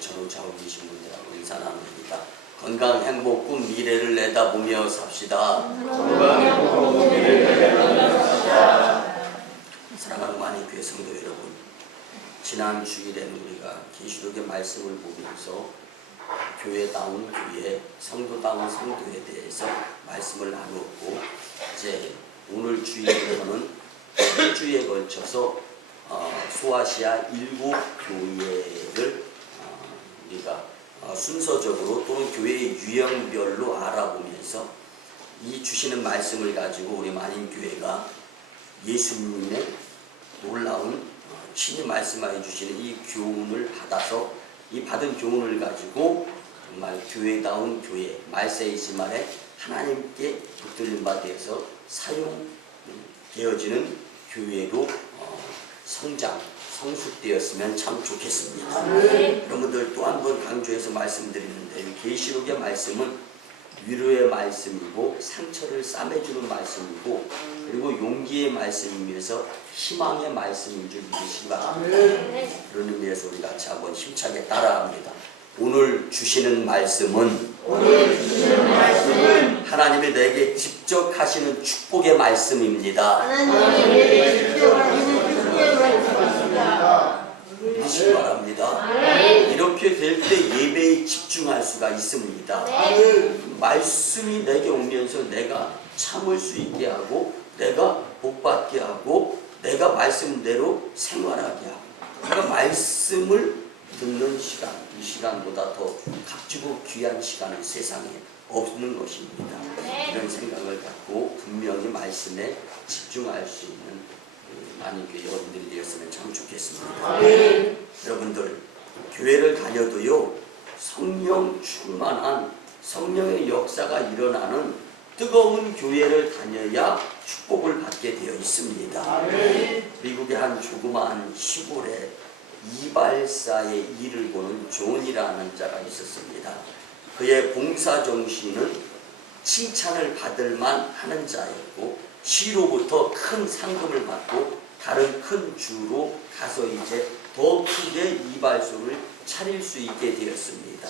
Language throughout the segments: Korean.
저는 좌우 계신 분들하고 인사 나눕니다. 건강, 행복, 꿈, 미래를 내다보며 삽시다. 사랑하는 만인교회 성도 여러분, 지난 주일에는 우리가 계시록의 말씀을 보면서 교회다운 교회, 성도다운 성도에 대해서 말씀을 나누었고, 이제 오늘 주일에는 한 주에 걸쳐서 소아시아 7교회를 우리가 순서적으로 또는 교회의 유형별로 알아보면서 이 주시는 말씀을 가지고 우리 만인교회가 예수님의 놀라운 친히 말씀하여 주시는 이 교훈을 받아서 이 받은 교훈을 가지고 정말 교회다운 교회, 말세이시 말에 하나님께 붙들린 바 되어서 사용되어지는 교회로 성장, 성숙되었으면 참 좋겠습니다. 여러분들 또 한 번 강조해서 말씀드리는데, 계시록의 말씀은 위로의 말씀이고 상처를 싸매주는 말씀이고, 그리고 용기의 말씀이면서 희망의 말씀인 줄 믿으시기 바랍니다. 그런 의미에서 우리 같이 한번 힘차게 따라합니다. 오늘 주시는 말씀은 하나님이 내게 직접 하시는 축복의 말씀입니다. 믿으시기 바랍니다. 이렇게 될 때 예배에 집중할 수가 있습니다. 말씀이 내게 오면서 내가 참을 수 있게 하고, 내가 복받게 하고, 내가 말씀대로 생활하게 하고, 내가 말씀을 듣는 시간, 이 시간보다 더 값지고 귀한 시간은 세상에 없는 것입니다. 이런 생각을 갖고 분명히 말씀에 집중할 수 있는 만인교회 여러분들이 되었으면 참 좋겠습니다. 여러분들 교회를 다녀도요, 성령 충만한 성령의 역사가 일어나는 뜨거운 교회를 다녀야 축복을 받게 되어 있습니다. 미국의 한 조그마한 시골에 이발사의 일을 보는 존이라는 자가 있었습니다. 그의 봉사정신은 칭찬을 받을만 하는 자였고, 시로부터 큰 상금을 받고 다른 큰 주로 가서 이제 더 크게 이발소를 차릴 수 있게 되었습니다.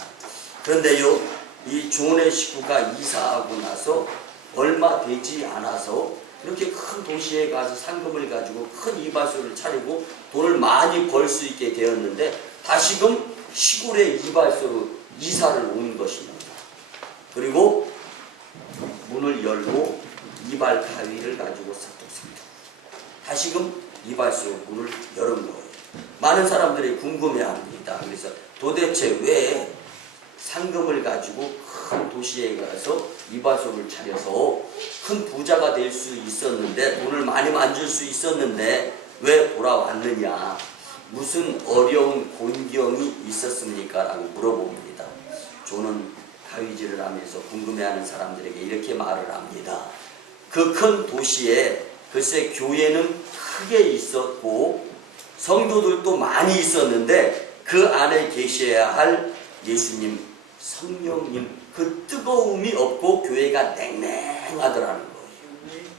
그런데요, 이 존의 식구가 이사하고 나서 얼마 되지 않아서 이렇게 큰 도시에 가서 상금을 가지고 큰 이발소를 차리고 돈을 많이 벌 수 있게 되었는데, 다시금 시골의 이발소로 이사를 온 것입니다. 그리고 문을 열고 이발 가위를 가지고 싹둑싹둑 다시금 이발소 문을 열은 거예요. 많은 사람들이 궁금해합니다. 그래서 도대체 왜 상금을 가지고 큰 도시에 가서 이발소를 차려서 큰 부자가 될 수 있었는데, 돈을 많이 만질 수 있었는데 왜 돌아왔느냐, 무슨 어려운 곤경이 있었습니까? 라고 물어봅니다. 저는 가위질을 하면서 궁금해하는 사람들에게 이렇게 말을 합니다. 그 큰 도시에 글쎄 교회는 크게 있었고 성도들도 많이 있었는데, 그 안에 계셔야 할 예수님, 성령님, 그 뜨거움이 없고 교회가 냉랭하더라는 거예요.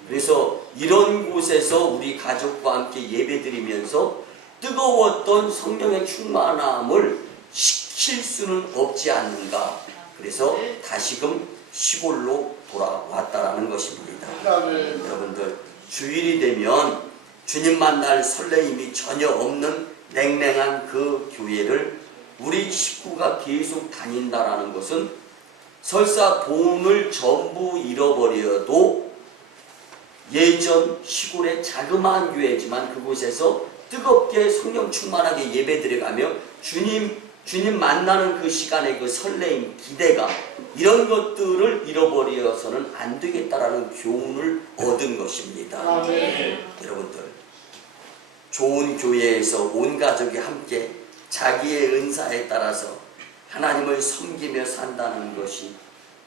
그래서 이런 곳에서 우리 가족과 함께 예배드리면서 뜨거웠던 성령의 충만함을 식힐 수는 없지 않는가. 그래서 다시금 시골로 돌아왔다라는 것입니다. 여러분들 주일이 되면 주님 만날 설레임이 전혀 없는 냉랭한 그 교회를 우리 식구가 계속 다닌다라는 것은 설사 돈을 전부 잃어버려도 예전 시골의 자그마한 교회지만 그곳에서 뜨겁게 성령 충만하게 예배드려가며 주님 만나는 그 시간의 그 설레임, 기대감, 이런 것들을 잃어버려서는 안 되겠다라는 교훈을 얻은 것입니다. 여러분들, 좋은 교회에서 온 가족이 함께 자기의 은사에 따라서 하나님을 섬기며 산다는 것이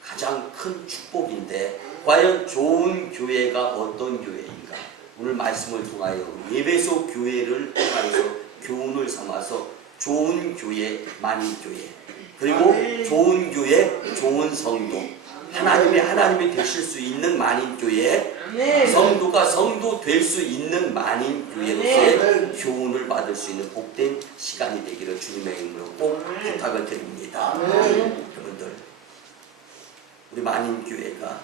가장 큰 축복인데, 과연 좋은 교회가 어떤 교회인가? 오늘 말씀을 통하여 에베소 교회를 통해서 교훈을 삼아서 좋은 교회, 만인교회, 그리고 좋은 교회, 좋은 성도, 하나님이 되실 수 있는 만인교회, 성도가 성도 될 수 있는 만인교회로서의 교훈을 받을 수 있는 복된 시간이 되기를 주님의 이름으로 꼭 부탁을 드립니다. 여러분들, 우리 만인교회가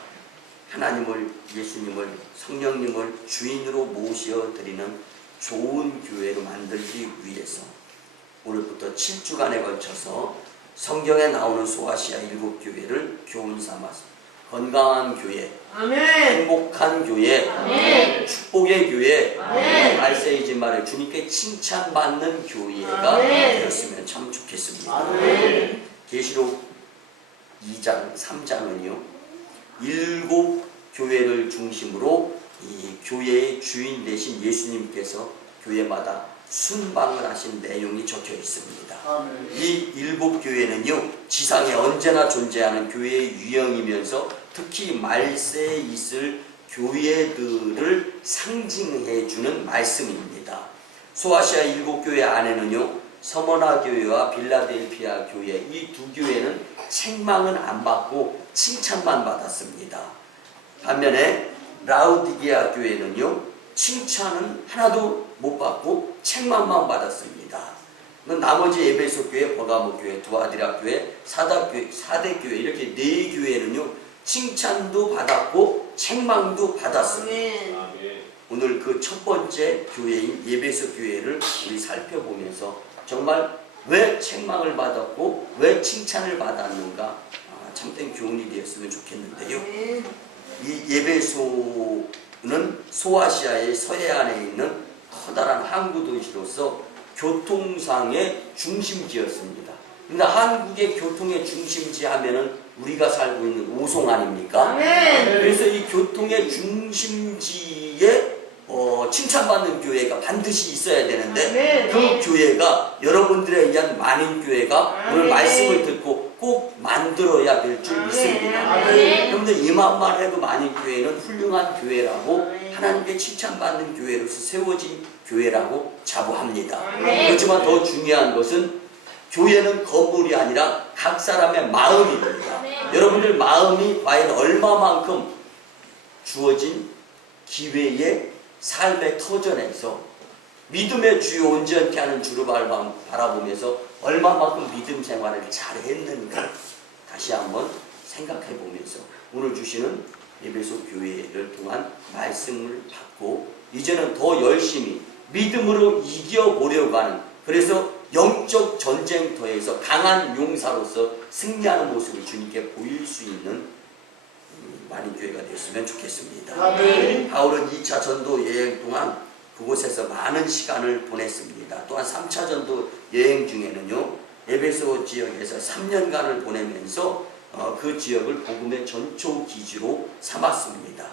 하나님을, 예수님을, 성령님을 주인으로 모셔드리는 좋은 교회로 만들기 위해서 오늘부터 7주간에 걸쳐서 성경에 나오는 소아시아 7교회를 교훈 삼아서 건강한 교회, 행복한 교회, 축복의 교회, 말세이지 말에 주님께 칭찬받는 교회가 되었으면 참 좋겠습니다. 계시록 2장, 3장은요 7 교회를 중심으로 이 교회의 주인 되신 예수님께서 교회마다 순방을 하신 내용이 적혀 있습니다. 이 7 교회는요 지상에 언제나 존재하는 교회의 유형이면서 특히 말세에 있을 교회들을 상징해주는 말씀입니다. 소아시아 7 교회 안에는요 서머나 교회와 빌라델피아 교회, 이 두 교회는 책망은 안 받고 칭찬만 받았습니다. 반면에 라우디게아 교회는요 칭찬은 하나도 못 받고 책망만 받았습니다. 나머지 에베소 교회, 버가모 교회, 두아디라 교회, 사대 교회 이렇게 4교회는요 칭찬도 받았고 책망도 받았습니다. 오늘 그 첫 번째 교회인 에베소 교회를 우리 살펴보면서 정말 왜 책망을 받았고 왜 칭찬을 받았는가 참된 교훈이 되었으면 좋겠는데요. 이 에베소는 소아시아의 서해안에 있는 커다란 항구 도시로서 교통상의 중심지였습니다. 근데 한국의 교통의 중심지 하면은 우리가 살고 있는 오송 아닙니까? 그래서 이 교통의 중심지에 칭찬받는 교회가 반드시 있어야 되는데 그 교회가 여러분들에 의한 만인교회가 오늘 말씀을 듣고 꼭 만들어야 될 줄 믿습니다. 여러분들 이만만 해도 만인교회는 훌륭한 교회라고 하나님께 칭찬받는 교회로서 세워진 교회라고 자부합니다. 그렇지만 더 중요한 것은 교회는 건물이 아니라 각 사람의 마음입니다. 여러분들 마음이 과연 얼마만큼 주어진 기회의 삶의 터전에서 믿음의 주요 온전케 하는 주를 바라보면서 얼마만큼 믿음 생활을 잘했는가 다시 한번 생각해 보면서 오늘 주시는 에베소 교회를 통한 말씀을 받고 이제는 더 열심히 믿음으로 이겨보려고 하는, 그래서 영적 전쟁터에서 강한 용사로서 승리하는 모습을 주님께 보일 수 있는 만인교회가 되었으면 좋겠습니다. 바울은 2차 전도 여행 동안 그곳에서 많은 시간을 보냈습니다. 또한 3차 전도 여행 중에는요 에베소 지역에서 3년간을 보내면서 그 지역을 복음의 전초 기지로 삼았습니다.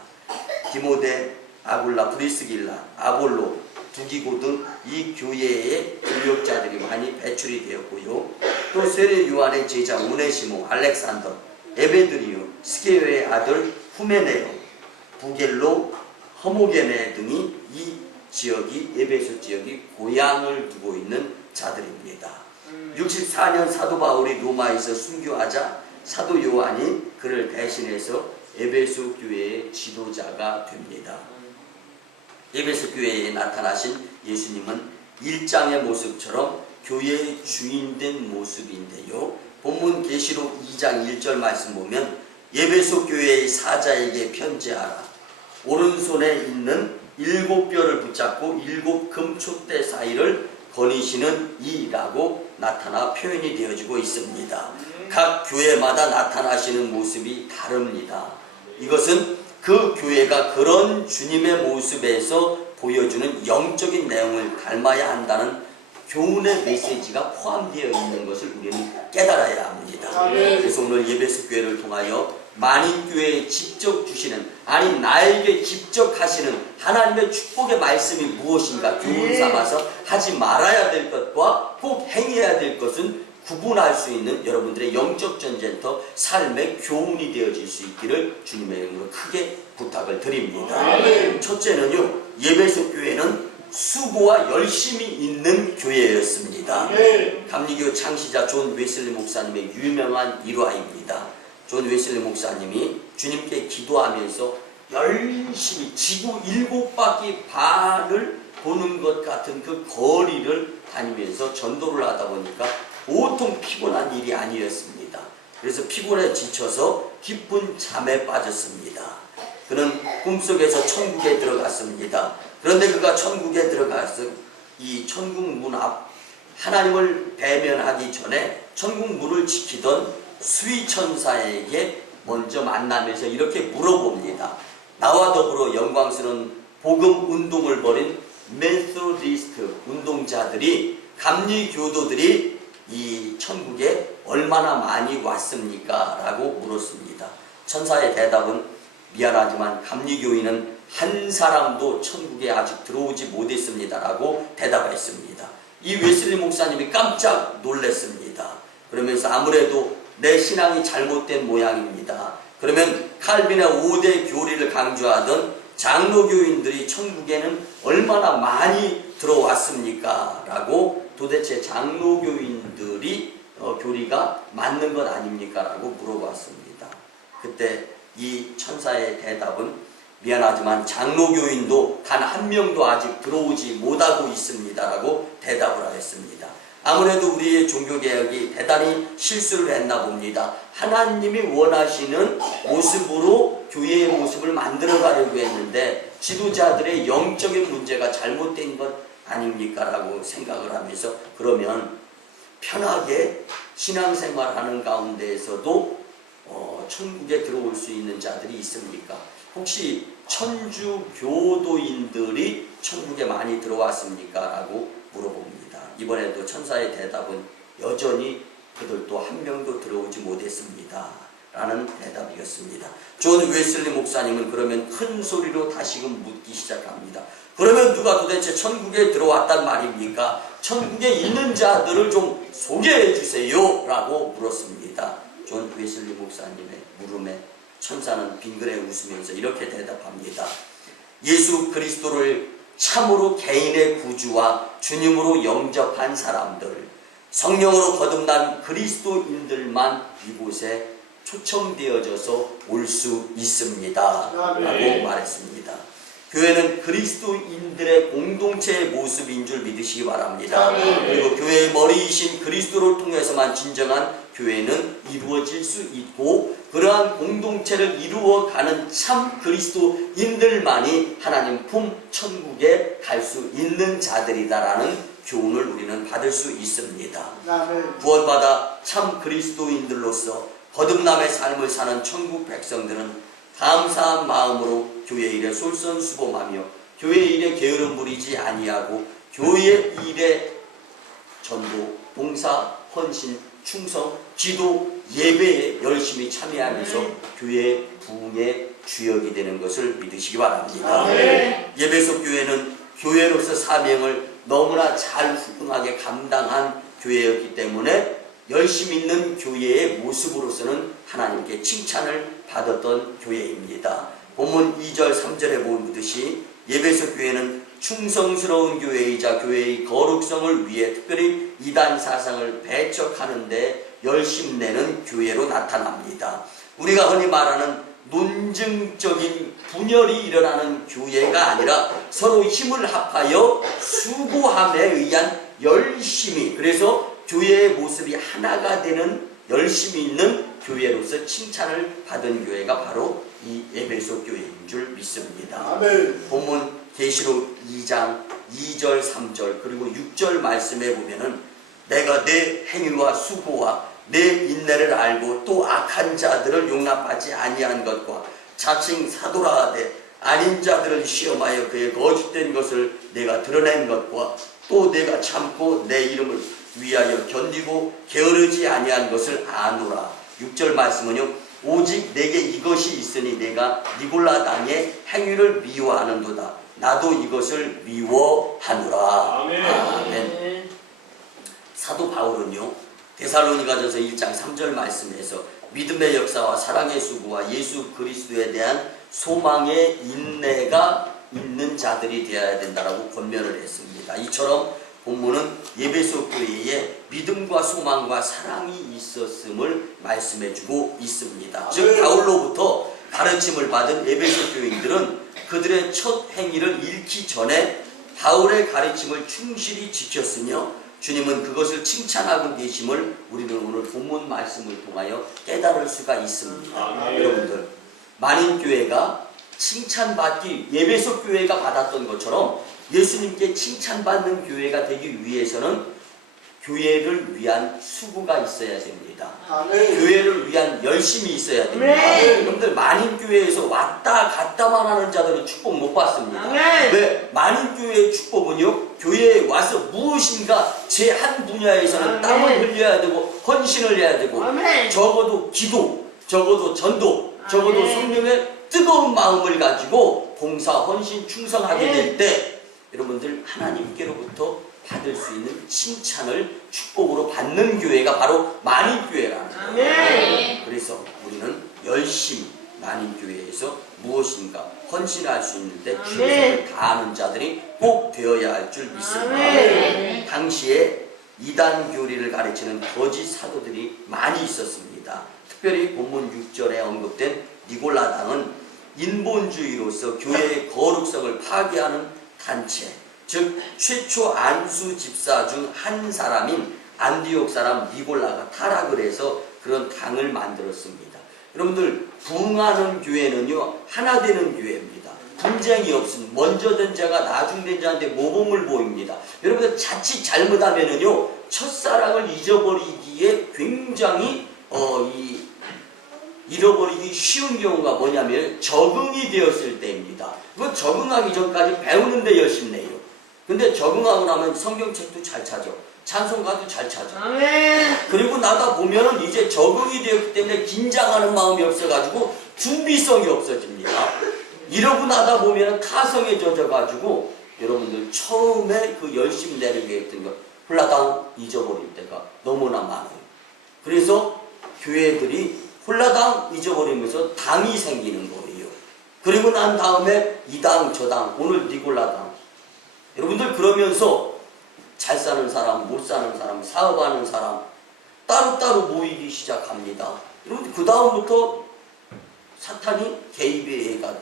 디모데, 아굴라, 브리스길라, 아볼로, 두기고 등 이 교회의 교역자들이 많이 배출이 되었고요. 또 세례 요한의 제자 오네시모, 알렉산더, 에베드리오, 스게웨의 아들 후메네오, 부겔로, 허모게네 등이 이 지역이 에베소 지역이 고향을 두고 있는 자들입니다. 64년 사도 바울이 로마에서 순교하자 사도 요한이 그를 대신해서 에베소 교회의 지도자가 됩니다. 에베소 교회에 나타나신 예수님은 일장의 모습처럼 교회의 주인된 모습인데요. 본문 계시록 2장 1절 말씀 보면 에베소 교회의 사자에게 편지하라. 오른손에 있는 7뼈를 붙잡고 7 금촛대 사이를 거니시는 이라고 나타나 표현이 되어지고 있습니다. 각 교회마다 나타나시는 모습이 다릅니다. 이것은 그 교회가 그런 주님의 모습에서 보여주는 영적인 내용을 닮아야 한다는 교훈의 메시지가 포함되어 있는 것을 우리는 깨달아야 합니다. 그래서 오늘 에베소 교회를 통하여 만인교회에 직접 주시는, 아니 나에게 직접 하시는 하나님의 축복의 말씀이 무엇인가 교훈 삼아서 하지 말아야 될 것과 꼭 행해야 될 것은 구분할 수 있는 여러분들의 영적 전쟁터 삶의 교훈이 되어질 수 있기를 주님의 이름으로 크게 부탁을 드립니다. 첫째는요, 에베소 교회는 수고와 열심이 있는 교회였습니다. 감리교 창시자 존 웨슬리 목사님의 유명한 일화입니다. 존 웨슬리 목사님이 주님께 기도하면서 열심히 지구 7바퀴 반을 도는 것 같은 그 거리를 다니면서 전도를 하다 보니까 보통 피곤한 일이 아니었습니다. 그래서 피곤에 지쳐서 깊은 잠에 빠졌습니다. 그는 꿈속에서 천국에 들어갔습니다. 그런데 그가 천국에 들어가서 이 천국 문 앞 하나님을 대면하기 전에 천국 문을 지키던 수위천사에게 먼저 만나면서 이렇게 물어봅니다. 나와 더불어 영광스러운 복음 운동을 벌인 메소디스트 운동자들이, 감리교도들이 이 천국에 얼마나 많이 왔습니까? 라고 물었습니다. 천사의 대답은 미안하지만 감리교인은 한 사람도 천국에 아직 들어오지 못했습니다. 라고 대답했습니다. 이 웨슬리 목사님이 깜짝 놀랐습니다. 그러면서 아무래도 내 신앙이 잘못된 모양입니다. 그러면 칼빈의 5대 교리를 강조하던 장로교인들이 천국에는 얼마나 많이 들어왔습니까? 라고 도대체 장로교인들이 교리가 맞는 것 아닙니까? 라고 물어봤습니다. 그때 이 천사의 대답은 미안하지만 장로교인도 단 한 명도 아직 들어오지 못하고 있습니다. 라고 대답을 하였습니다. 아무래도 우리의 종교개혁이 대단히 실수를 했나 봅니다. 하나님이 원하시는 모습으로 교회의 모습을 만들어가려고 했는데 지도자들의 영적인 문제가 잘못된 것 아닙니까? 라고 생각을 하면서 그러면 편하게 신앙생활하는 가운데에서도 천국에 들어올 수 있는 자들이 있습니까? 혹시 천주교도인들이 천국에 많이 들어왔습니까? 라고 물어봅니다. 이번에도 천사의 대답은 여전히 그들도 한 명도 들어오지 못했습니다. 라는 대답이었습니다. 존 웨슬리 목사님은 그러면 큰 소리로 다시금 묻기 시작합니다. 그러면 누가 도대체 천국에 들어왔단 말입니까? 천국에 있는 자들을 좀 소개해 주세요. 라고 물었습니다. 존 웨슬리 목사님의 물음에 천사는 빙그레 웃으면서 이렇게 대답합니다. 예수 그리스도를 참으로 개인의 구주와 주님으로 영접한 사람들, 성령으로 거듭난 그리스도인들만 이곳에 초청되어져서 올 수 있습니다. 라고 말했습니다. 교회는 그리스도인들의 공동체의 모습인 줄 믿으시기 바랍니다. 그리고 교회의 머리이신 그리스도를 통해서만 진정한 교회는 이루어질 수 있고, 그러한 공동체를 이루어가는 참 그리스도인들만이 하나님 품 천국에 갈 수 있는 자들이다라는 교훈을 우리는 받을 수 있습니다. 구원받아 참 그리스도인들로서 거듭남의 삶을 사는 천국 백성들은 감사한 마음으로 교회 일에 솔선수범하며 교회 일에 게으름 부리지 아니하고 교회 일에 전도, 봉사, 헌신, 충성, 기도, 예배에 열심히 참여하면서 교회의 부흥의 주역이 되는 것을 믿으시기 바랍니다. 예배소 교회는 교회로서 사명을 너무나 잘 훌륭하게 감당한 교회였기 때문에 열심히 있는 교회의 모습으로서는 하나님께 칭찬을 받았던 교회입니다. 본문 2절 3절에 보듯이 예배소 교회는 충성스러운 교회이자 교회의 거룩성을 위해 특별히 이단 사상을 배척하는 데 열심내는 교회로 나타납니다. 우리가 흔히 말하는 논증적인 분열이 일어나는 교회가 아니라 서로 힘을 합하여 수고함에 의한 열심이, 그래서 교회의 모습이 하나가 되는 열심이 있는 교회로서 칭찬을 받은 교회가 바로 이 에베소 교회인 줄 믿습니다. 본문 계시록 2장 2절 3절 그리고 6절 말씀에 보면은 내가 내 행위와 수고와 내 인내를 알고 또 악한 자들을 용납하지 아니한 것과 자칭 사도라 하되 아닌 자들을 시험하여 그의 거짓된 것을 내가 드러낸 것과 또 내가 참고 내 이름을 위하여 견디고 게으르지 아니한 것을 아노라. 6절 말씀은요, 오직 내게 이것이 있으니 내가 니골라 당의 행위를 미워하는도다. 나도 이것을 미워하노라. 아멘. 아멘. 사도 바울은요, 데살로니가전서 1장 3절 말씀에서 믿음의 역사와 사랑의 수고와 예수 그리스도에 대한 소망의 인내가 있는 자들이 되어야 된다라고 권면을 했습니다. 이처럼 본문은 예배소 교회에 믿음과 소망과 사랑이 있었음을 말씀해주고 있습니다. 즉 바울로부터 가르침을 받은 예배소 교인들은 그들의 첫 행위를 잃기 전에 바울의 가르침을 충실히 지켰으며 주님은 그것을 칭찬하고 계심을 우리는 오늘 본문 말씀을 통하여 깨달을 수가 있습니다. 여러분들, 만인교회가 칭찬받기, 예배석 교회가 받았던 것처럼 예수님께 칭찬받는 교회가 되기 위해서는 교회를 위한 수고가 있어야 됩니다. 교회를 위한 열심이 있어야 됩니다. 여러분들, 만인교회에서 왔다 갔다만 하는 자들은 축복 못 받습니다. 왜? 만인교회의 축복은요, 교회에 와서 무엇인가 제 한 분야에서는 땀을 흘려야 되고 헌신을 해야 되고, 적어도 기도, 적어도 전도, 적어도 성령의 뜨거운 마음을 가지고 봉사, 헌신, 충성하게 될 때 여러분들 하나님께로부터 받을 수 있는 칭찬을 축복으로 받는 교회가 바로 만인교회라는 거예요. 그래서 우리는 열심히 만인교회에서 무엇인가 헌신할 수 있는데 최선을 다하는 자들이 꼭 되어야 할 줄 믿습니다. 당시에 이단 교리를 가르치는 거짓 사도들이 많이 있었습니다. 특별히 본문 6절에 언급된 니골라당은 인본주의로서 교회의 거룩성을 파괴하는 단체, 즉 최초 안수 집사 중 한 사람인 안디옥 사람 니골라가 타락을 해서 그런 당을 만들었습니다. 여러분들, 부흥하는 교회는요 하나 되는 교회입니다. 분쟁이 없음, 먼저 된 자가 나중 된 자한테 모범을 보입니다. 여러분들, 자칫 잘못하면은요 첫사랑을 잊어버리기에 굉장히 잃어버리기 쉬운 경우가 뭐냐면 적응이 되었을 때입니다. 그건 적응하기 전까지 배우는데 열심히 내요. 근데 적응하고 나면 성경책도 잘 찾아, 찬송가도 잘 찾아. 그리고 나다 보면은 이제 적응이 되었기 때문에 긴장하는 마음이 없어가지고 준비성이 없어집니다. 이러고 나다 보면은 타성에 젖어가지고 여러분들 처음에 그 열심히 내리게 했던 거 홀라당 잊어버릴 때가 너무나 많아요. 그래서 교회들이 홀라당 잊어버리면서 당이 생기는 거예요. 그리고 난 다음에 이 당 저 당, 오늘 니골라당. 여러분들, 그러면서 잘 사는 사람, 못 사는 사람, 사업하는 사람 따로따로 모이기 시작합니다. 여러분들, 그 다음부터 사탄이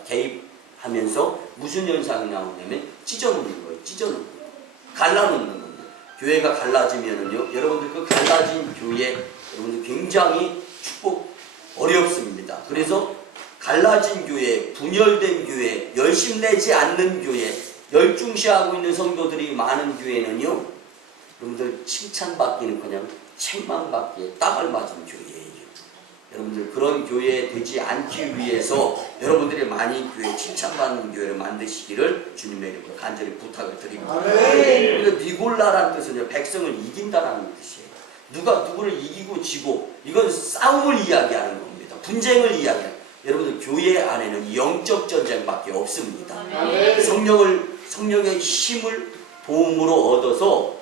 개입하면서 무슨 현상이 나오냐면 찢어놓는 거예요. 찢어놓는 거예요. 갈라놓는 겁니다. 교회가 갈라지면은요, 여러분들 그 갈라진 교회, 여러분들 굉장히 축복 어렵습니다. 그래서 갈라진 교회, 분열된 교회, 열심 내지 않는 교회, 열중시하고 있는 성도들이 많은 교회는요, 여러분들 칭찬받기는 그냥 책망받기에 딱을 맞은 교회예요. 여러분들, 그런 교회 되지 않기 위해서 여러분들이 많이 교회, 칭찬받는 교회를 만드시기를 주님의 이름으로 간절히 부탁을 드립니다. 그러니까 니골라라는 뜻은요, 백성을 이긴다라는 뜻이에요. 누가 누구를 이기고 지고, 이건 싸움을 이야기하는 겁니다. 분쟁을 이야기하는. 여러분들, 교회 안에는 영적 전쟁밖에 없습니다. 성령의 힘을 도움으로 얻어서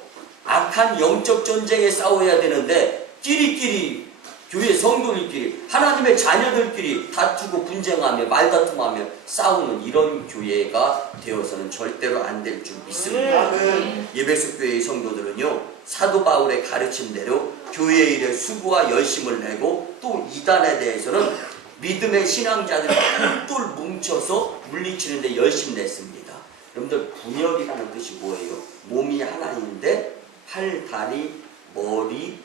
악한 영적 전쟁에 싸워야 되는데 끼리끼리, 교회 성도들끼리, 하나님의 자녀들끼리 다투고 분쟁하며 말다툼하며 싸우는 이런 교회가 되어서는 절대로 안 될 줄 믿습니다. 예배석 교회의 성도들은요, 사도 바울의 가르침대로 교회 일에 수고와 열심을 내고, 또 이단에 대해서는 믿음의 신앙자들이 똘똘 뭉쳐서 물리치는데 열심히 냈습니다. 여러분들, 분열이라는 뜻이 뭐예요? 몸이 하나인데 팔, 다리, 머리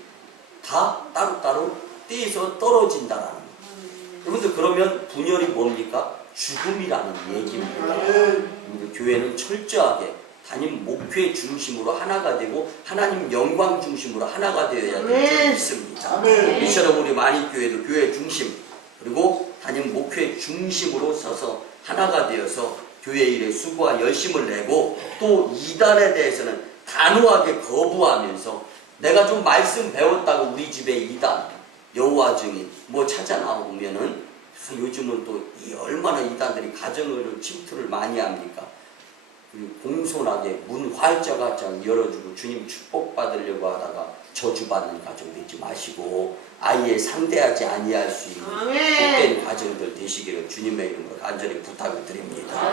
다 따로따로 떼서 떨어진다라는 거예요. 여러분들, 그러면 분열이 뭡니까? 죽음이라는 얘기입니다. 교회는 철저하게 담임 목회 중심으로 하나가 되고 하나님 영광 중심으로 하나가 되어야 될 줄 믿습니다. 이처럼 우리 만인교회도 교회 중심, 그리고 담임 목회 중심으로 서서 하나가 되어서 교회 일에 수고와 열심을 내고, 또 이단에 대해서는 단호하게 거부하면서, 내가 좀 말씀 배웠다고 우리 집에 이단, 여호와 증인 뭐 찾아 나오면은, 요즘은 또 얼마나 이단들이 가정을 침투를 많이 합니까? 공손하게 문 활짝 열어주고 주님 축복받으려고 하다가 저주받는 가정 되지 마시고, 아예 상대하지 아니할 수 있는 복된 가정들 되시기를 주님의 이름으로 간절히 부탁을 드립니다.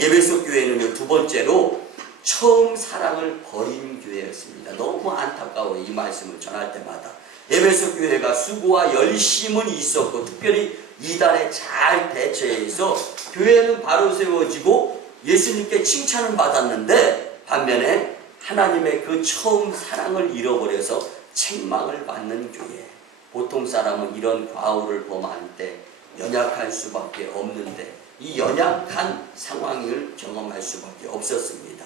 예배석 교회는요, 두 번째로 처음 사랑을 버린 교회였습니다. 너무 안타까워요, 이 말씀을 전할 때마다. 예배석 교회가 수고와 열심은 있었고, 특별히 이단에 잘 대처해서 교회는 바로 세워지고 예수님께 칭찬을 받았는데, 반면에 하나님의 그 처음 사랑을 잃어버려서 책망을 받는 교회. 보통 사람은 이런 과오를 범할 때 연약할 수밖에 없는데 이 연약한 상황을 경험할 수밖에 없었습니다.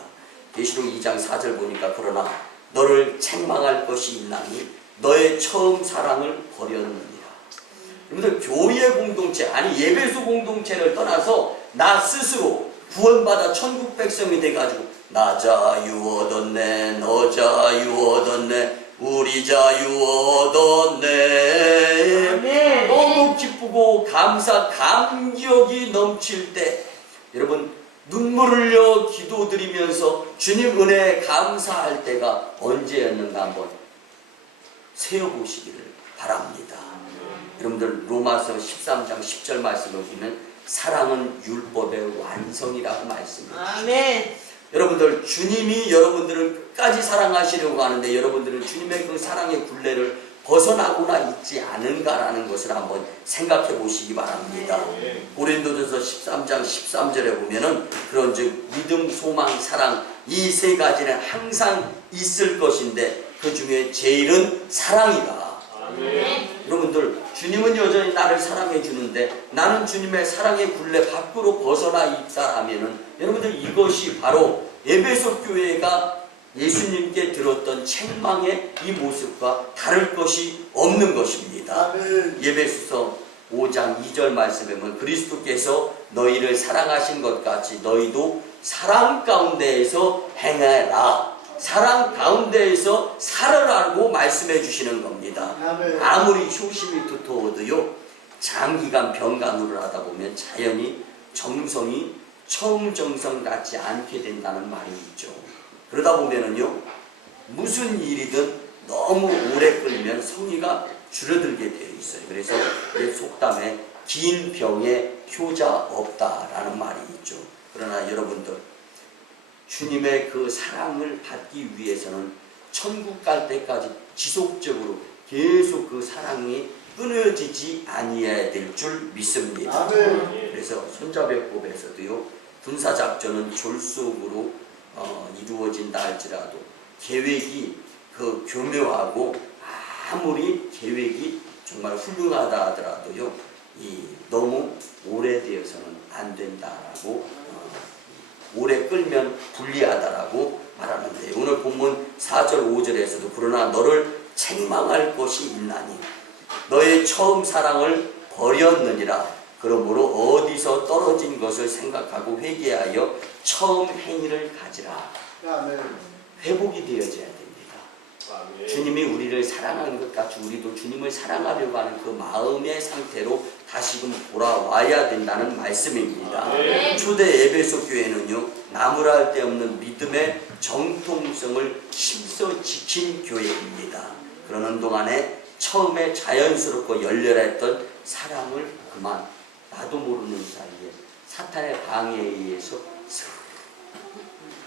계시록 2장 4절 보니까 그러나 너를 책망할 것이 있나니 너의 처음 사랑을 버렸느니라. 여러분들 교회 공동체, 아니 예배소 공동체를 떠나서 나 스스로 구원받아 천국 백성이 돼가지고 나 자유 얻었네, 너 자유 얻었네, 우리 자유 얻었네. 너무 기쁘고 감격이 넘칠 때 여러분 눈물을 흘려 기도드리면서 주님 은혜에 감사할 때가 언제였는가 한번 세어보시기를 바랍니다. 여러분들 로마서 13장 10절 말씀을 보면 사랑은 율법의 완성이라고 말씀해 주십니다. 여러분들 주님이 여러분들을 끝까지 사랑하시려고 하는데 여러분들은 주님의 그 사랑의 굴레를 벗어나고나 있지 않은가라는 것을 한번 생각해 보시기 바랍니다. 고린도전서 13장 13절에 보면은 그런즉 믿음, 소망, 사랑 이 세 가지는 항상 있을 것인데 그 중에 제일은 사랑이다. 여러분들 주님은 여전히 나를 사랑해 주는데 나는 주님의 사랑의 굴레 밖으로 벗어나 있다라면은 여러분들 이것이 바로 에베소 교회가 예수님께 들었던 책망의 이 모습과 다를 것이 없는 것입니다. 에베소서 5장 2절 말씀에 보면 그리스도께서 너희를 사랑하신 것 같이 너희도 사랑 가운데에서 행하라. 사랑 가운데에서 살아라고 말씀해 주시는 겁니다. 아무리 효심이 두터워도요 장기간 병간호를 하다 보면 자연히 정성이 처음 정성 같지 않게 된다는 말이 있죠. 그러다 보면은요 무슨 일이든 너무 오래 끌면 성의가 줄어들게 되어 있어요. 그래서 속담에 긴 병에 효자 없다라는 말이 있죠. 그러나 여러분들 주님의 그 사랑을 받기 위해서는 천국 갈 때까지 지속적으로 계속 그 사랑이 끊어지지 아니해야 될 줄 믿습니다. 그래서 손자배법에서도요 군사작전은 졸속으로 이루어진다 할지라도 계획이 그 교묘하고 아무리 계획이 정말 훌륭하다 하더라도요 너무 오래되어서는 안 된다라고 오래 끌면 불리하다라고 말하는데 오늘 본문 4절 5절에서도 그러나 너를 책망할 것이 있나니 너의 처음 사랑을 버렸느니라. 그러므로 어디서 떨어진 것을 생각하고 회개하여 처음 행위를 가지라. 회복이 되어져야 됩니다. 주님이 우리를 사랑하는 것 같이 우리도 주님을 사랑하려고 하는 그 마음의 상태로 다시금 돌아와야 된다는 말씀입니다. 초대 에베소 교회는요 나무랄 데 없는 믿음의 정통성을 힘써 지킨 교회입니다. 그러는 동안에 처음에 자연스럽고 열렬했던 사랑을 그만 나도 모르는 사이에 사탄의 방해에 의해서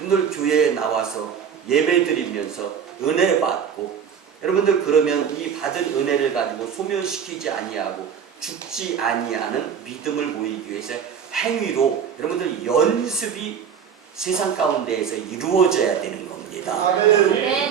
오늘 교회에 나와서 예배드리면서 은혜 받고 여러분들 그러면 이 받은 은혜를 가지고 소멸시키지 아니하고 죽지 아니하는 믿음을 보이기 위해서 행위로 여러분들 연습이 세상 가운데에서 이루어져야 되는 겁니다.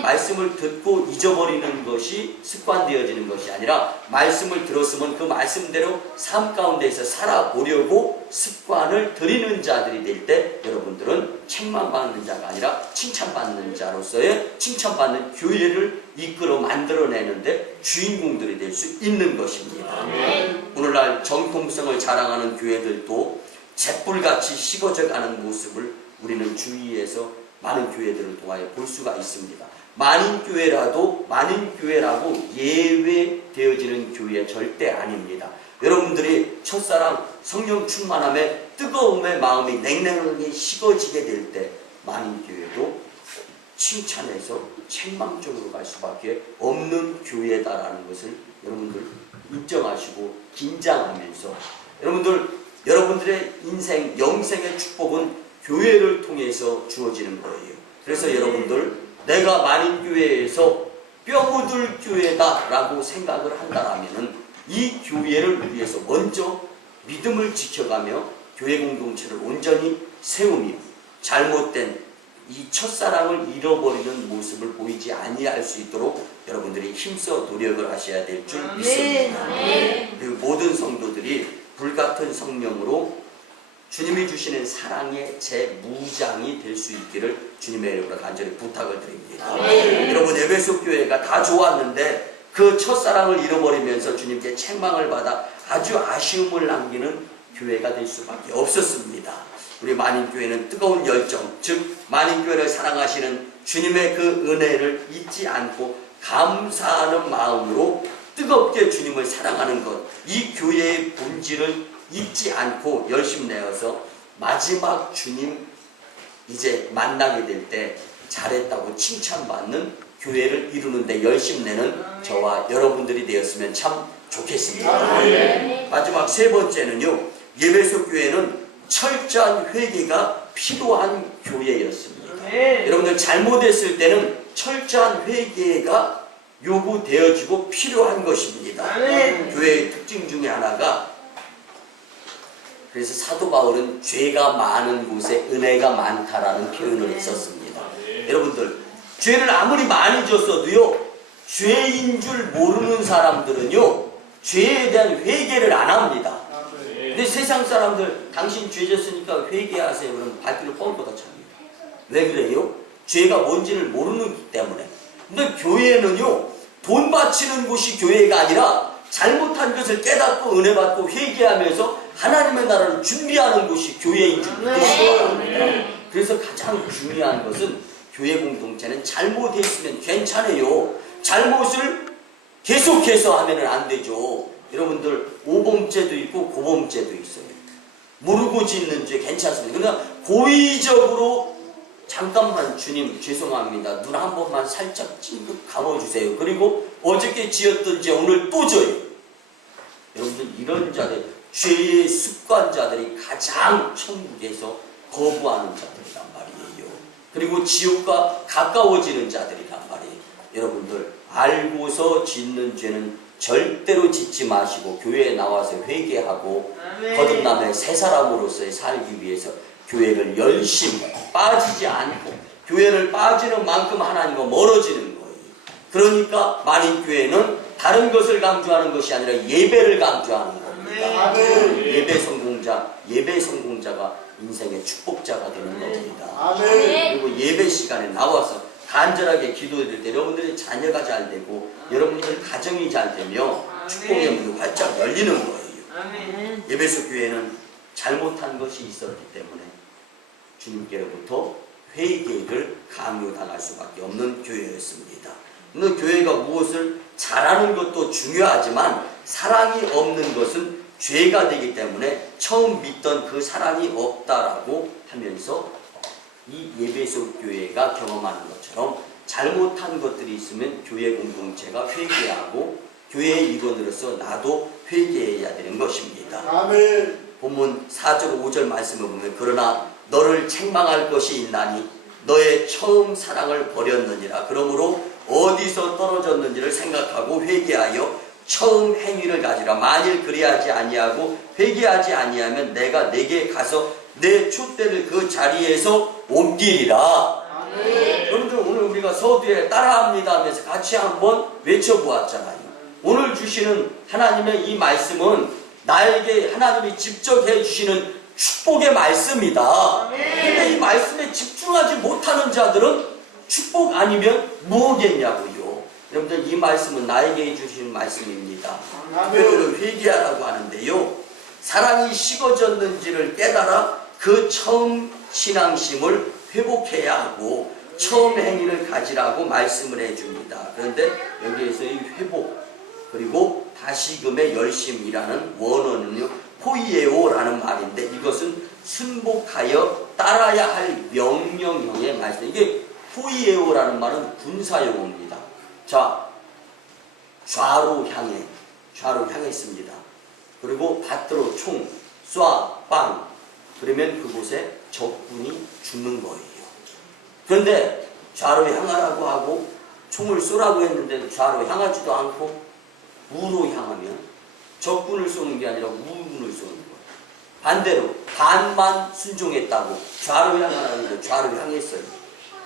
말씀을 듣고 잊어버리는 것이 습관되어지는 것이 아니라 말씀을 들었으면 그 말씀대로 삶 가운데에서 살아보려고 습관을 들이는 자들이 될 때 여러분들은 책망받는 자가 아니라 칭찬받는 자로서의 칭찬받는 교회를 이끌어 만들어내는데 주인공들이 될 수 있는 것입니다. 오늘날 정통성을 자랑하는 교회들도 잿불같이 식어져가는 모습을 우리는 주위에서 많은 교회들을 통하여 볼 수가 있습니다. 만인교회라고 예외되어지는 교회 절대 아닙니다. 여러분들이 첫사랑 성령 충만함에 뜨거움의 마음이 냉랭하게 식어지게 될 때 만인교회도 칭찬해서 책망적으로 갈 수밖에 없는 교회다라는 것을 여러분들 인정하시고 긴장하면서 여러분들의 인생, 영생의 축복은 교회를 통해서 주어지는 거예요. 그래서 여러분들 내가 만인교회에서 뼈묻을 교회다라고 생각을 한다라면은 이 교회를 위해서 먼저 믿음을 지켜가며 교회 공동체를 온전히 세우며 잘못된 이 첫사랑을 잃어버리는 모습을 보이지 아니할 수 있도록 여러분들이 힘써 노력을 하셔야 될 줄 믿습니다. 그리고 모든 성도들이 불같은 성령으로 주님이 주시는 사랑의 제 무장이 될 수 있기를 주님의 이름으로 간절히 부탁을 드립니다. 여러분, 에베소 교회가 다 좋았는데 그 첫사랑을 잃어버리면서 주님께 책망을 받아 아주 아쉬움을 남기는 교회가 될 수밖에 없었습니다. 우리 만인교회는 뜨거운 열정, 즉 만인교회를 사랑하시는 주님의 그 은혜를 잊지 않고 감사하는 마음으로 뜨겁게 주님을 사랑하는 것, 이 교회의 본질을 잊지 않고 열심 내어서 마지막 주님 이제 만나게 될 때 잘했다고 칭찬받는 교회를 이루는데 열심 내는 저와 여러분들이 되었으면 참 좋겠습니다. 마지막 세 번째는요, 에베소 교회는 철저한 회개가 필요한 교회였습니다. 여러분들 잘못했을 때는 철저한 회개가 요구되어지고 필요한 것입니다. 교회의 특징 중에 하나가, 그래서 사도 바울은 죄가 많은 곳에 은혜가 많다라는 표현을 썼습니다. 여러분들, 죄를 아무리 많이 졌어도요, 죄인 줄 모르는 사람들은요, 죄에 대한 회개를 안 합니다. 근데 세상 사람들, 당신 죄 졌으니까 회개하세요. 그러면 발길을 뻥보다 찹니다. 왜 그래요? 죄가 뭔지를 모르기 때문에. 근데 교회는요, 돈 바치는 곳이 교회가 아니라 잘못한 것을 깨닫고 은혜 받고 회개하면서 하나님의 나라를 준비하는 곳이 교회인 줄 믿으시기 바랍니다. 그래서 가장 중요한 것은 교회 공동체는 잘못했으면 괜찮아요. 잘못을 계속해서 하면 안 되죠. 여러분들, 오범죄도 있고 고범죄도 있어요. 모르고 짓는 죄 괜찮습니다. 그러나 고의적으로 잠깐만 주님 죄송합니다, 눈 한 번만 살짝 찡긋 감아주세요. 그리고 어저께 지었던 죄 오늘 또 져요. 여러분들, 이런 자들, 죄의 습관자들이 가장 천국에서 거부하는 자들이란 말이에요. 그리고 지옥과 가까워지는 자들이란 말이에요. 여러분들, 알고서 짓는 죄는 절대로 짓지 마시고 교회에 나와서 회개하고 거듭남의 새 사람으로서의 살기 위해서 교회를 열심히 빠지지 않고 교회를 빠지는 만큼 하나님과 멀어지는 거예요. 그러니까 만인교회는 다른 것을 강조하는 것이 아니라 예배를 강조하는 겁니다. 예배 성공자가 인생의 축복자가 되는 겁니다. 그리고 예배 시간에 나와서 간절하게 기도해드릴 때 여러분들의 자녀가 잘 되고 여러분들 가정이 잘 되며 축복의 문이 활짝 열리는 거예요. 에베소 교회는 잘못한 것이 있었기 때문에 주님께로부터 회개를 강요당할 수밖에 없는 교회였습니다. 근데 교회가 무엇을 잘하는 것도 중요하지만 사랑이 없는 것은 죄가 되기 때문에 처음 믿던 그 사랑이 없다라고 하면서 이 에베소 교회가 경험하는 것처럼 잘못한 것들이 있으면 교회 공동체가 회개하고 교회의 일원으로서 나도 회개해야 되는 것입니다. 아멘. 본문 4절 5절 말씀을 보면, 그러나 너를 책망할 것이 있나니 너의 처음 사랑을 버렸느니라. 그러므로 어디서 떨어졌는지를 생각하고 회개하여 처음 행위를 가지라. 만일 그리하지 아니하고 회개하지 아니하면 내가 내게 가서 내 촛대를 그 자리에서 옮기리라. 여러분들, 오늘 우리가 서두에 따라합니다 하면서 같이 한번 외쳐보았잖아요. 오늘 주시는 하나님의 이 말씀은 나에게 하나님이 직접 해주시는 축복의 말씀이다. 근데 이 말씀에 집중하지 못하는 자들은 축복 아니면 무엇겠냐고요. 여러분들, 이 말씀은 나에게 해주시는 말씀입니다. 특별히 회개하라고 하는데요, 사랑이 식어졌는지를 깨달아 그 처음 신앙심을 회복해야 하고 처음 행위를 가지라고 말씀을 해줍니다. 그런데 여기에서 이 회복 그리고 다시금의 열심이라는 원어는요, 포이에오라는 말인데, 이것은 순복하여 따라야 할 명령형의 말씀. 이게 포이에오라는 말은 군사용어입니다. 자, 좌로 향했습니다. 그리고 밭으로 총, 쏴, 빵. 그러면 그곳에 적군이 죽는 거예요. 그런데 좌로 향하라고 하고 총을 쏘라고 했는데 좌로 향하지도 않고 우로 향하면 적군을 쏘는 게 아니라 우군을 쏘는 거예요. 반대로 반만 순종했다고 좌로 향하라는데 좌로 향했어요.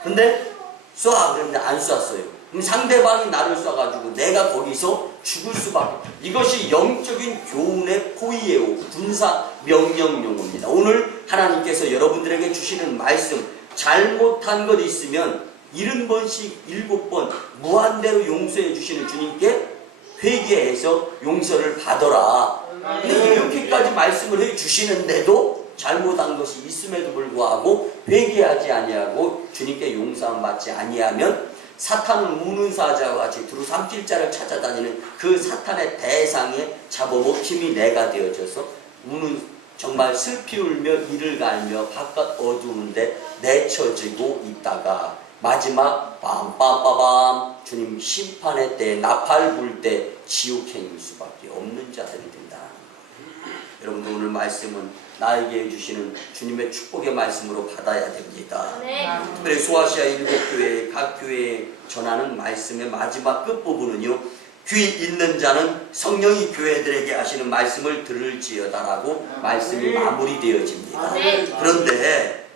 근데 쏴 그런데 안 쐈어요. 그럼 상대방이 나를 쏴가지고 내가 거기서 죽을 수밖에. 이것이 영적인 교훈의 포위예요. 군사 명령용어입니다. 오늘 하나님께서 여러분들에게 주시는 말씀, 잘못한 것 있으면 70번씩 7번 무한대로 용서해 주시는 주님께 회개해서 용서를 받아라. 근데 이렇게까지 말씀을 해 주시는데도 잘못한 것이 있음에도 불구하고 회개하지 아니하고 주님께 용서함 받지 아니하면 사탄은 우는 사자와 같이 두루 삼킬자를 찾아다니는 그 사탄의 대상에 잡아먹힘이 내가 되어져서 우는, 정말 슬피 울며 이를 갈며 바깥 어두운데 내쳐지고 있다가 마지막 빰빰빠밤 주님 심판의 때 나팔 불 때 지옥행일 수밖에 없는 자들이 된다는 거예요. 여러분들 오늘 말씀은 나에게 해주시는 주님의 축복의 말씀으로 받아야 됩니다. 네. 특별히 소아시아 7교회 각 교회에 전하는 말씀의 마지막 끝부분은요, 귀 있는 자는 성령이 교회들에게 하시는 말씀을 들을지어다라고 말씀이 마무리되어집니다. 네.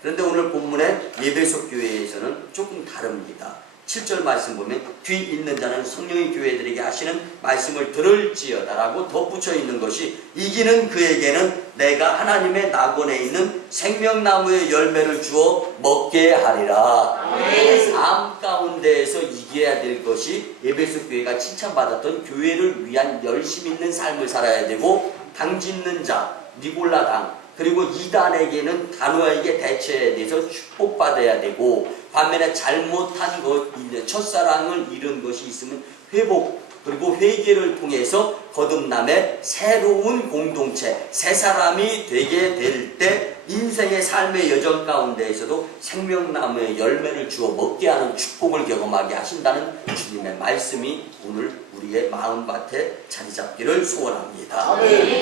그런데 오늘 본문의 예배소 교회에서는 조금 다릅니다. 7절 말씀 보면 귀 있는 자는 성령이 교회들에게 하시는 말씀을 들을지어다라고 덧붙여 있는 것이, 이기는 그에게는 내가 하나님의 낙원에 있는 생명나무의 열매를 주어 먹게 하리라. 삶 가운데에서 이겨야 될 것이 예배소 교회가 칭찬받았던 교회를 위한 열심 있는 삶을 살아야 되고, 당 짓는 자, 니골라당, 그리고 이단에게는 단호하게 대처해야 돼서 축복받아야 되고, 반면에 잘못한 것, 첫사랑을 잃은 것이 있으면 회복, 그리고 회개를 통해서 거듭남의 새로운 공동체, 새 사람이 되게 될 때 인생의 삶의 여정 가운데에서도 생명나무의 열매를 주어 먹게 하는 축복을 경험하게 하신다는 주님의 말씀이 오늘 우리의 마음밭에 자리 잡기를 소원합니다.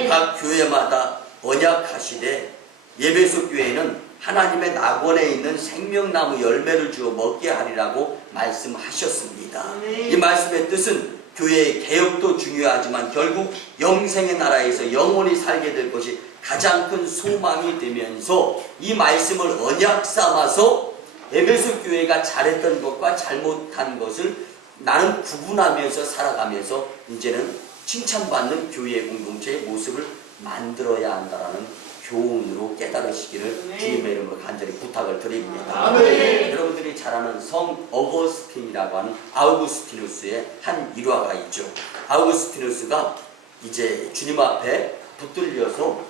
각 교회마다 언약하시되 예배소 교회는 하나님의 낙원에 있는 생명나무 열매를 주어 먹게 하리라고 말씀하셨습니다. 이 말씀의 뜻은 교회의 개혁도 중요하지만 결국 영생의 나라에서 영원히 살게 될 것이 가장 큰 소망이 되면서 이 말씀을 언약 삼아서 에베소 교회가 잘했던 것과 잘못한 것을 나는 구분하면서 살아가면서 이제는 칭찬받는 교회 공동체의 모습을 만들어야 한다라는 교훈으로 깨달으시기를 주님의 이름으로 간절히 부탁을 드립니다. 여러분들이 잘 아는 성 어거스틴이라고 하는 아우구스티누스의 한 일화가 있죠. 아우구스티누스가 이제 주님 앞에 붙들려서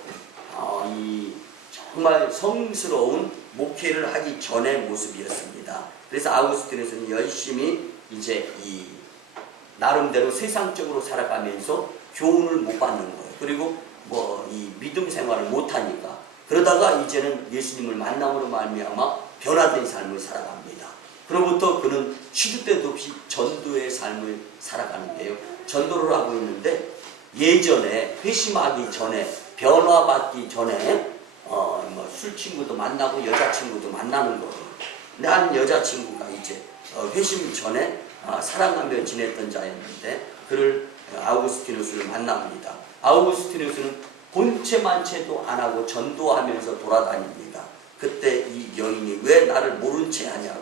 이 정말 성스러운 목회를 하기 전의 모습이었습니다. 그래서 아우구스티누스는 열심히 이제 이 나름대로 세상적으로 살아가면서 교훈을 못 받는 거예요. 그리고 이 믿음 생활을 못하니까, 그러다가 이제는 예수님을 만남으로 말미암아 변화된 삶을 살아갑니다. 그로부터 그는 시도 때도 없이 전도의 삶을 살아가는데요, 전도를 하고 있는데 예전에 회심하기 전에, 변화받기 전에 술 친구도 만나고 여자친구도 만나는 거예요. 근데 한 여자친구가 이제 회심 전에 사랑하며 지냈던 자였는데 그를 아우구스티누스를 만납니다. 아우구스티누스는 본체만체도 안 하고 전도하면서 돌아다닙니다. 그때 이 여인이 왜 나를 모른 채 하냐고.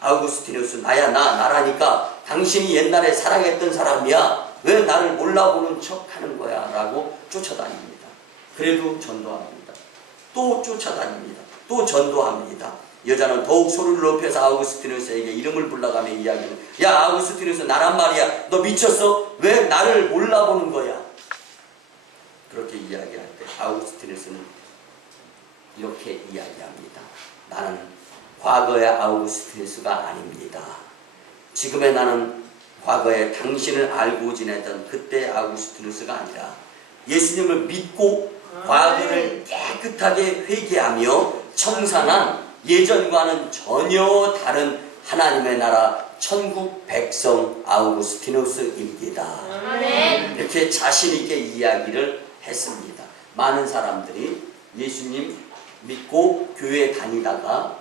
아우구스티누스 나라니까 당신이 옛날에 사랑했던 사람이야. 왜 나를 몰라보는 척 하는 거야 라고 쫓아다닙니다. 그래도 전도합니다. 또 쫓아다닙니다. 또 전도합니다. 여자는 더욱 소리를 높여서 아우구스티누스에게 이름을 불러가며 이야기를, 야 아우구스티누스, 나란 말이야. 너 미쳤어? 왜 나를 몰라보는 거야? 그렇게 이야기할 때 아우구스티누스는 이렇게 이야기합니다. 나는 과거의 아우구스티누스가 아닙니다. 지금의 나는 과거에 당신을 알고 지내던 그때 아우구스티누스가 아니라 예수님을 믿고 과거를 깨끗하게 회개하며 청산한 예전과는 전혀 다른 하나님의 나라 천국 백성 아우구스티누스입니다. 이렇게 자신있게 이야기를 했습니다. 많은 사람들이 예수님 믿고 교회 다니다가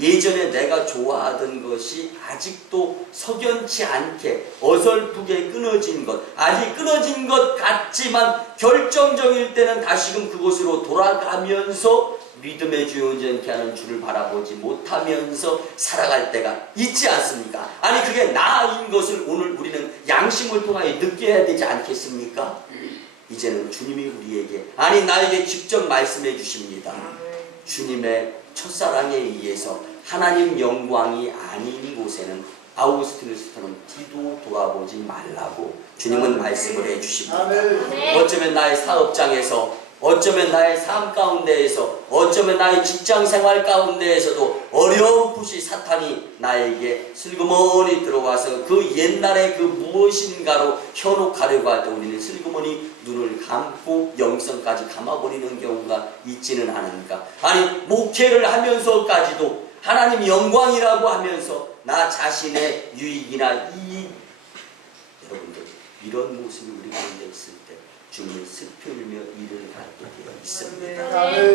예전에 내가 좋아하던 것이 아직도 석연치 않게 어설프게 끊어진 것, 아직 끊어진 것 같지만 결정적일 때는 다시금 그곳으로 돌아가면서 믿음의 주 온전케 하는 주를 바라보지 못하면서 살아갈 때가 있지 않습니까? 아니 그게 나인 것을 오늘 우리는 양심을 통하여 느껴야 되지 않겠습니까? 이제는 주님이 우리에게 아니 나에게 직접 말씀해 주십니다. 주님의 첫사랑에 의해서 하나님 영광이 아닌 곳에는 아우구스티누스처럼 뒤도 돌아보지 말라고 주님은 말씀을 해주십니다. 어쩌면 나의 사업장에서, 어쩌면 나의 삶 가운데에서, 어쩌면 나의 직장생활 가운데에서도 어렴풋이 사탄이 나에게 슬그머니 들어와서 그 옛날에 그 무엇인가로 현혹하려고 할 때 우리는 슬그머니 눈을 감고 영성까지 감아버리는 경우가 있지는 않은가. 아니 목회를 하면서까지도 하나님 영광이라고 하면서 나 자신의 유익이나 이익, 여러분들 이런 모습이 우리 가운데 있을 때 주님을 슬프며 이를 갖게 되어 있습니다.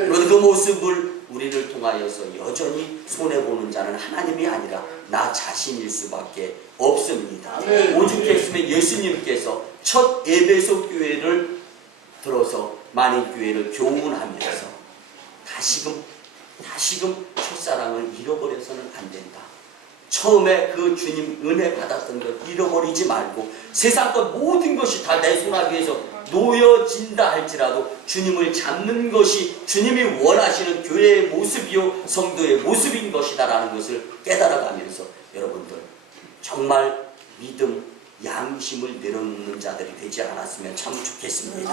그런데 그 모습을 우리를 통하여서 여전히 손해보는 자는 하나님이 아니라 나 자신일 수밖에 없습니다. 오죽했으면 예수님께서 첫 에베소 교회를 들어서 많은 교회를 교훈하면서 다시금 첫사랑을 잃어버려서는 안 된다. 처음에 그 주님 은혜 받았던 것 잃어버리지 말고 세상 것 모든 것이 다 내 손아귀에서 놓여진다 할지라도 주님을 잡는 것이 주님이 원하시는 교회의 모습이요 성도의 모습인 것이다 라는 것을 깨달아가면서 여러분들 정말 믿음, 양심을 내려놓는 자들이 되지 않았으면 참 좋겠습니다.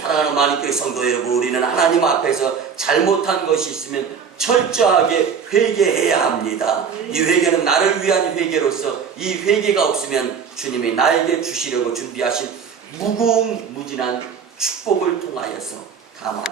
사랑하는 마니교회 성도 여러분, 우리는 하나님 앞에서 잘못한 것이 있으면 철저하게 회개해야 합니다. 이 회개는 나를 위한 회개로서 이 회개가 없으면 주님이 나에게 주시려고 준비하신 무궁무진한 축복을 통하여서 다만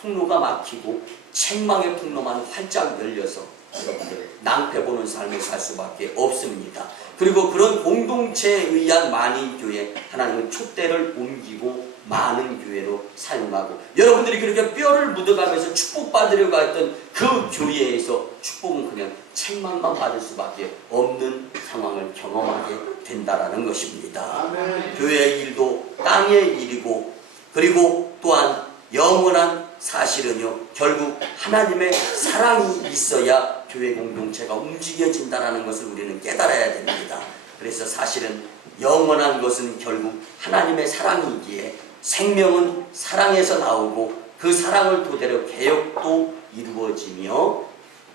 통로가 막히고 책망의 통로만 활짝 열려서 여러분들 낭패보는 삶을 살 수밖에 없습니다. 그리고 그런 공동체에 의한 만인교회 하나님은 촛대를 옮기고 많은 교회로 사용하고 여러분들이 그렇게 뼈를 묻어가면서 축복받으려고 했던 그 교회에서 축복은 그냥 책망만 받을 수밖에 없는 상황을 경험하게 된다라는 것입니다. 교회의 일도 땅의 일이고 그리고 또한 영원한 사실은요 결국 하나님의 사랑이 있어야 교회 공동체가 움직여진다는 것을 우리는 깨달아야 됩니다. 그래서 사실은 영원한 것은 결국 하나님의 사랑이기에 생명은 사랑에서 나오고 그 사랑을 토대로 개혁도 이루어지며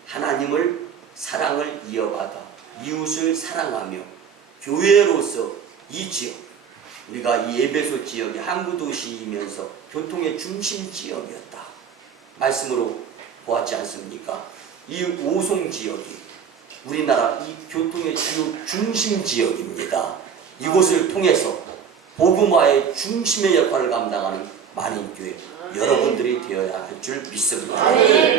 하나님을 사랑을 이어받아 이웃을 사랑하며 교회로서 이 지역 우리가 이 에베소 지역이 항구 도시이면서 교통의 중심 지역이었다. 말씀으로 보았지 않습니까? 이 오송 지역이 우리나라 이 교통의 주요 중심 지역입니다. 이곳을 통해서 복음화의 중심의 역할을 감당하는 만인교회 여러분들이 되어야 할 줄 믿습니다.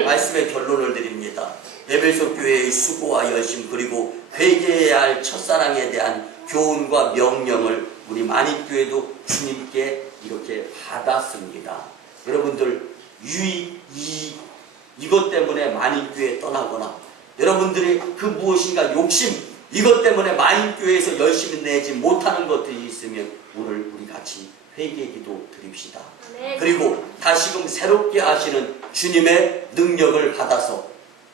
말씀의 결론을 드립니다. 에베소 교회의 수고와 열심 그리고 회개해야 할 첫사랑에 대한 교훈과 명령을 우리 만인교회도 주님께 이렇게 받았습니다. 여러분들 유익, 이익 이것 때문에 만인교회에 떠나거나 여러분들이 그 무엇인가 욕심 이것 때문에 만인교회에서 열심히 내지 못하는 것들이 있으면 오늘 우리 같이 회개기도 드립시다. 그리고 다시금 새롭게 하시는 주님의 능력을 받아서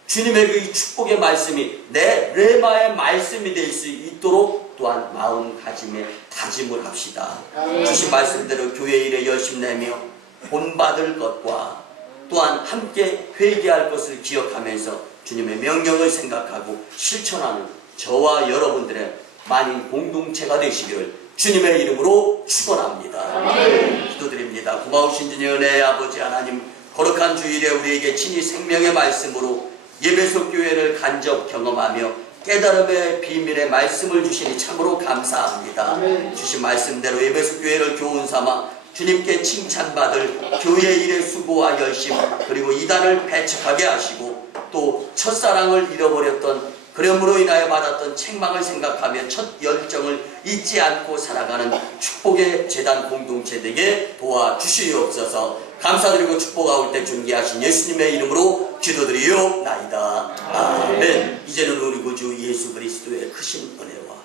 주님의 그 축복의 말씀이 내 레마의 말씀이 될 수 있도록 또한 마음가짐에 다짐을 합시다. 주신 말씀대로 교회 일에 열심 내며 본받을 것과 또한 함께 회개할 것을 기억하면서 주님의 명령을 생각하고 실천하는 저와 여러분들의 만인 공동체가 되시기를 주님의 이름으로 축원합니다. 기도드립니다. 고마우신 주님 은혜의 아버지 하나님 거룩한 주일에 우리에게 친히 생명의 말씀으로 예배소 교회를 간접 경험하며 깨달음의 비밀의 말씀을 주시니 참으로 감사합니다. 주신 말씀대로 예배소 교회를 교훈 삼아 주님께 칭찬받을 교회 일의 수고와 열심 그리고 이단을 배척하게 하시고 또 첫사랑을 잃어버렸던 그러므로 인하여 받았던 책망을 생각하며 첫 열정을 잊지 않고 살아가는 축복의 재단 공동체 되게 도와주시옵소서. 감사드리고 축복하올 때 존귀하신 예수님의 이름으로 기도드리옵나이다. 아멘. 이제는 우리 구주 예수 그리스도의 크신 은혜와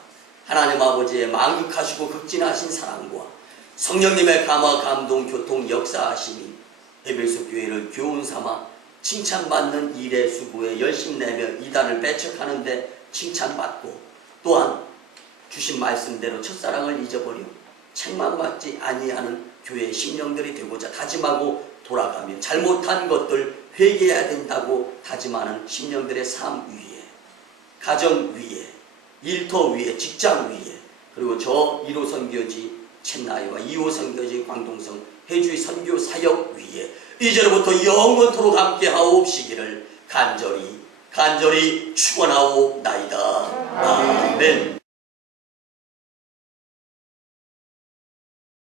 하나님 아버지의 만극하시고 극진하신 사랑과 성령님의 감화 감동 교통 역사하심이 에베소 교회를 교훈 삼아 칭찬받는 일에 수고에 열심 내며 이단을 배척하는데 칭찬받고, 또한 주신 말씀대로 첫사랑을 잊어버려 책망받지 아니하는 교회의 심령들이 되고자 다짐하고 돌아가며 잘못한 것들 회개해야 된다고 다짐하는 심령들의 삶 위에, 가정 위에, 일터 위에, 직장 위에, 그리고 저 1호 선교지 첸나이와 2호 선교지 광동성 해주의 선교 사역 위에 이제로부터 영원토록 함께하옵시기를 간절히 축원하옵나이다. 아멘.